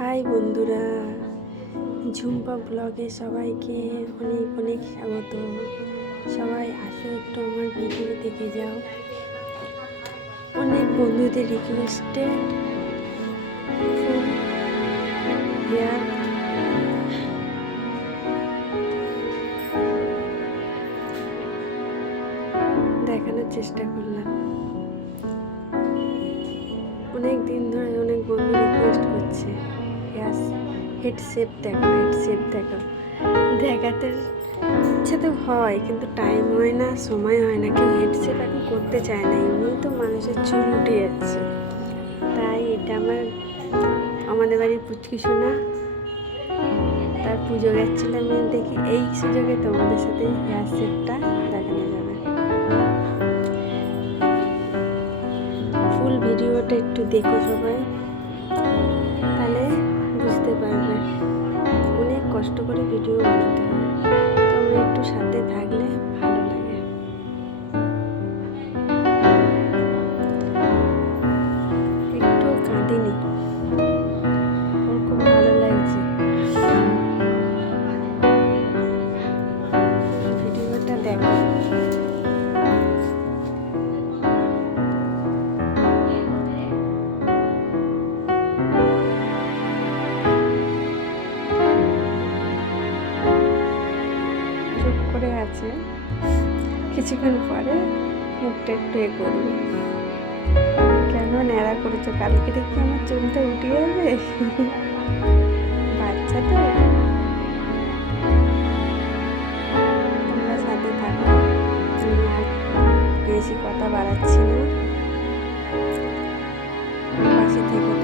High বন্ধুরা, ঝুম্পা ব্লগে সবাইকে অনেক অনেক স্বাগত। সবাই আসো একটু আমার ভিডিও দেখে যাও। অনেক বন্ধুদের রিকোয়েস্টে দেখানোর চেষ্টা করলাম। অনেক দিন হেয়ার হেড শেপ দেখো হেড শেপ দেখো। দেখাতে ইচ্ছে তো হয়, কিন্তু টাইম হয় না, সময় হয় না, কেউ হেড শেপ এখন করতে চায় না এমনি তো মানুষের চুল উঠে যাচ্ছে। তাই এটা আমার, আমাদের বাড়ির পুচকি সোনা, তার পুজো গেছিলাম আমি দেখি এই সুযোগে তোমাদের সাথে হেয়ার শেপটা দেখানো যাবে। ফুল ভিডিওটা একটু দেখো সবাই। করে আছে। কিছুক্ষণ পরে মুখটা একটু এ করবে কেন ন্যাড়া করেছে? কালকে দেখি আমার চুলটা উঠে যাবে বাচ্চা তো। সাথে থাকো। বেশি কথা বাড়াচ্ছি না। পাশে থেকে।